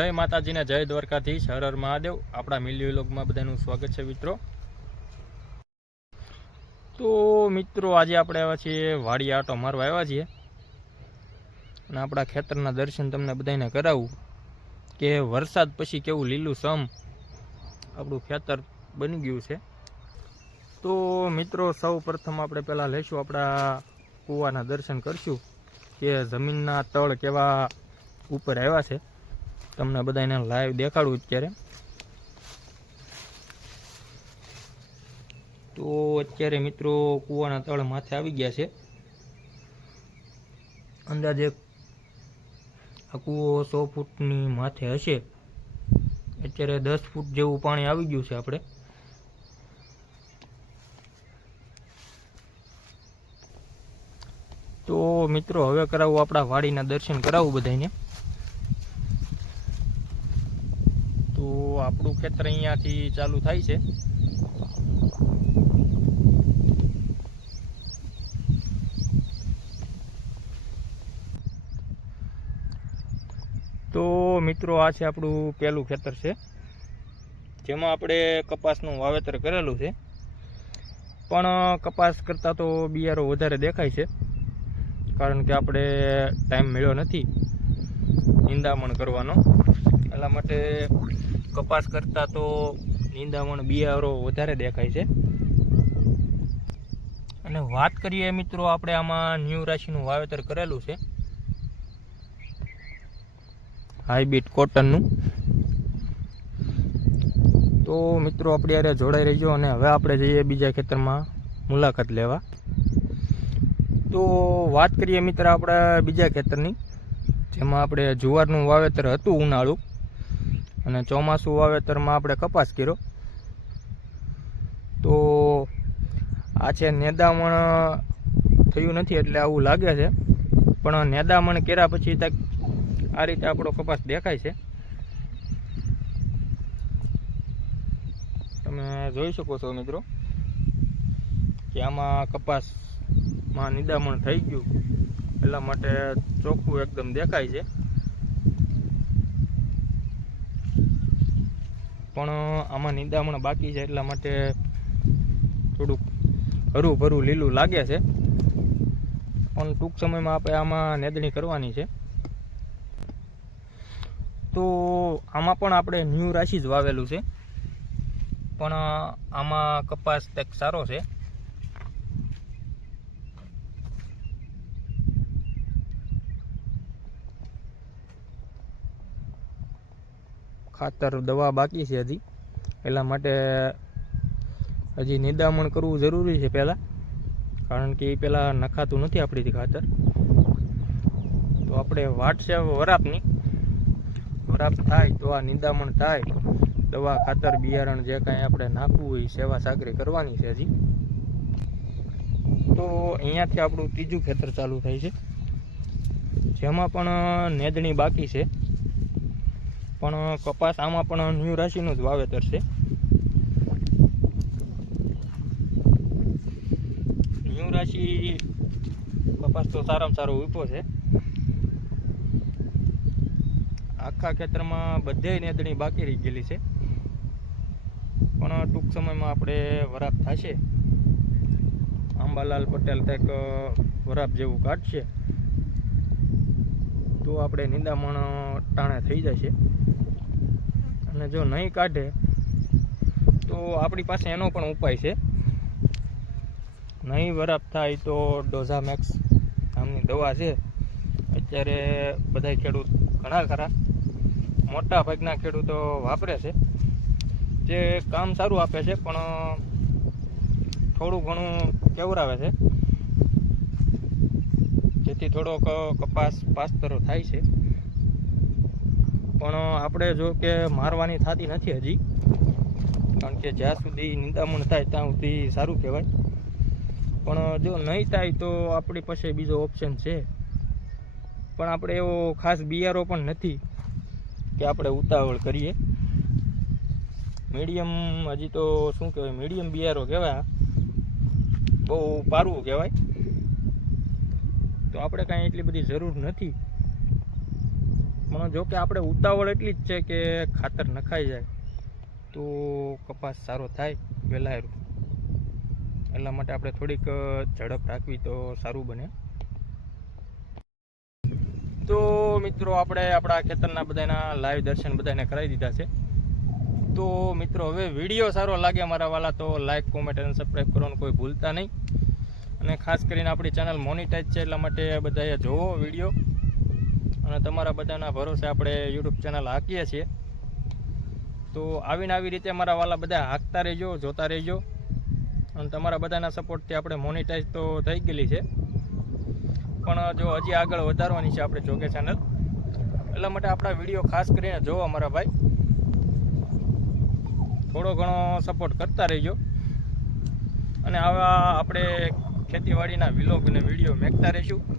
જય માતાજીને જય દ્વારકાધીશ, હર હર મહાદેવ। આપણા મિલ્યુ વ્લોગમાં બધાનું સ્વાગત છે મિત્રો। તો મિત્રો આજે આપણે આવ્યા છીએ વાડી આટો મારવા આવ્યા છીએ અને આપણા ખેતરના દર્શન તમને બધાને કરાવું કે વરસાદ પછી કેવું લીલું સમ આપણું ખેતર બની ગયું છે। તો મિત્રો સૌ પ્રથમ આપણે પહેલાં લઈશું આપણા કૂવાના દર્શન કરશું કે જમીનના તળ કેવા ઉપર આવ્યા છે, તમને બધાને લાઈવ દેખાડું અત્યારે। તો અત્યારે મિત્રો કૂવાના તળ માથે આવી ગયા છે। અંદાજે આ કૂવો 100 ફૂટની માથે હશે, અત્યારે 10 ફૂટ જેવું પાણી આવી ગયું છે આપણે। તો મિત્રો હવે કરાવું આપણા વાડીના દર્શન કરાવું બધાને। તો આપણું ખેતર અહીંયાથી ચાલુ થાય છે। તો મિત્રો આ છે આપણું પહેલું ખેતર છે, જેમાં આપણે કપાસનું વાવેતર કરેલું છે, પણ કપાસ કરતાં તો બિયારો વધારે દેખાય છે, કારણ કે આપણે ટાઈમ મળ્યો નથી નિંદામણ કરવાનો, એટલા માટે કપાસ કરતાં તો નિંદામણ બિયારો વધારે દેખાય છે। અને વાત કરીએ મિત્રો આપણે આમાં ન્યૂ રાશિનું વાવેતર કરેલું છે, હાઈબ્રિડ કોટનનું। તો મિત્રો આપણે યારે જોડાઈ રહીજો અને હવે આપણે જઈએ બીજા ખેતરમાં મુલાકાત લેવા। તો વાત કરીએ મિત્ર આપણે બીજા ખેતરની, જેમાં આપણે જુવારનું વાવેતર હતું ઉનાળું, અને ચોમાસું વાવેતરમાં આપણે કપાસ કર્યો। તો આ છે નેદામણ થયું નથી એટલે આવું લાગે છે, પણ નેદામણ કર્યા પછી આ રીતે આપણો કપાસ દેખાય છે, તમે જોઈ શકો છો મિત્રો કે આમાં કપાસમાં નિંદામણ થઈ ગયું, એટલા માટે ચોખ્ખું એકદમ દેખાય છે। પણ આમાં નિંદામણ બાકી છે એટલા માટે થોડુંક હરું ભરું લીલું લાગે છે, પણ ટૂંક સમયમાં આપણે આમાં નેદણી કરવાની છે। તો આમાં પણ આપણે ન્યૂ રાશિ જ વાવેલું છે, પણ આમાં કપાસ કંઈક સારો છે। ખાતર દવા બાકી છે હજી, એટલા માટે હજી નિંદામણ કરવું જરૂરી છે પહેલાં, કારણ કે એ પહેલાં નખાતું નથી આપણીથી ખાતર। તો આપણે વાટ છે વરાપની, વરાપ થાય તો આ નિંદામણ થાય, દવા ખાતર બિયારણ જે કાંઈ આપણે નાખવું હોય સેવા સાગરી કરવાની છે હજી। તો અહીંયાથી આપણું ત્રીજું ખેતર ચાલુ થાય છે, જેમાં પણ નેદણી બાકી છે, પણ કપાસ આમાં પણ ન્યૂ રાશિનું જ વાવેતર છે। ન્યૂ રાશિ કપાસ તો સારામાં સારો ઉભો છે, આખા ખેતરમાં બધે નેદણી બાકી રહી ગયેલી છે, પણ ટૂંક સમયમાં આપણે વરાપ થશે, અંબાલાલ પટેલ કંઈક વરાપ જેવું કાઢશે તો આપણે નિંદામણ ટાણે થઈ જશે, અને જો નહીં કાઢે તો આપણી પાસે એનો પણ ઉપાય છે। નહીં વરાપ થાય તો ડોઝામેક્સ નામની દવા છે, અત્યારે બધા ખેડૂત ઘણા ખરા મોટા ભાગના ખેડૂતો વાપરે છે, જે કામ સારું આપે છે, પણ થોડું ઘણું કેવરાવે છે, જેથી થોડોક કપાસ પાસ્તરો થાય છે, પણ આપણે જો કે મારવાની થતી નથી હજી, કારણ કે જ્યાં સુધી નિંદામણ થાય ત્યાં સુધી સારું કહેવાય, પણ જો નહીં થાય તો આપણી પાસે બીજો ઓપ્શન છે, પણ આપણે એવો ખાસ બિયારો પણ નથી કે આપણે ઉતાવળ કરીએ। મીડિયમ હજી તો શું કહેવાય, મીડિયમ બિયારો કહેવાય, બહુ પારવું કહેવાય, તો આપણે કાંઈ એટલી બધી જરૂર નથી। પણ જો કે આપણે ઉતાવળ એટલી જ છે કે ખાતર નખાઈ જાય તો કપાસ સારો થાય વહેલાયરું, એટલા માટે આપણે થોડીક ઝડપ રાખવી તો સારું બને. તો મિત્રો આપણે આપણા ખેતરના બધાના લાઈવ દર્શન બધાને કરાવી દીધા છે. તો મિત્રો હવે વિડીયો સારો લાગે મારા વાલા તો લાઈક, કોમેન્ટ અને સબસ્ક્રાઈબ કરવાનું કોઈ ભૂલતા નહીં. અને ખાસ કરીને આપણી ચેનલ મોનિટાઈઝ છે એટલા માટે બધાએ જોવો વિડીયો, અને તમારા બધાના ભરોસે આપણે યુટ્યુબ ચેનલ હાંકીએ છીએ. તો આવીને આવી રીતે મારા વાલા બધા હાંકતા રહેજો, જોતા રહેજો, અને તમારા બધાના સપોર્ટથી આપણે મોનિટાઈઝ તો થઈ ગયેલી છે, પણ જો હજી આગળ વધારવાની છે આપણે જોકે ચેનલ, એટલા માટે આપણા વિડીયો ખાસ કરીને જોવો મારા ભાઈ, થોડો ઘણો સપોર્ટ કરતા રહેજો. અને આવા આપણે ખેતીવાડીના વિલોગ અને વિડીયો મેકતા રહીશું.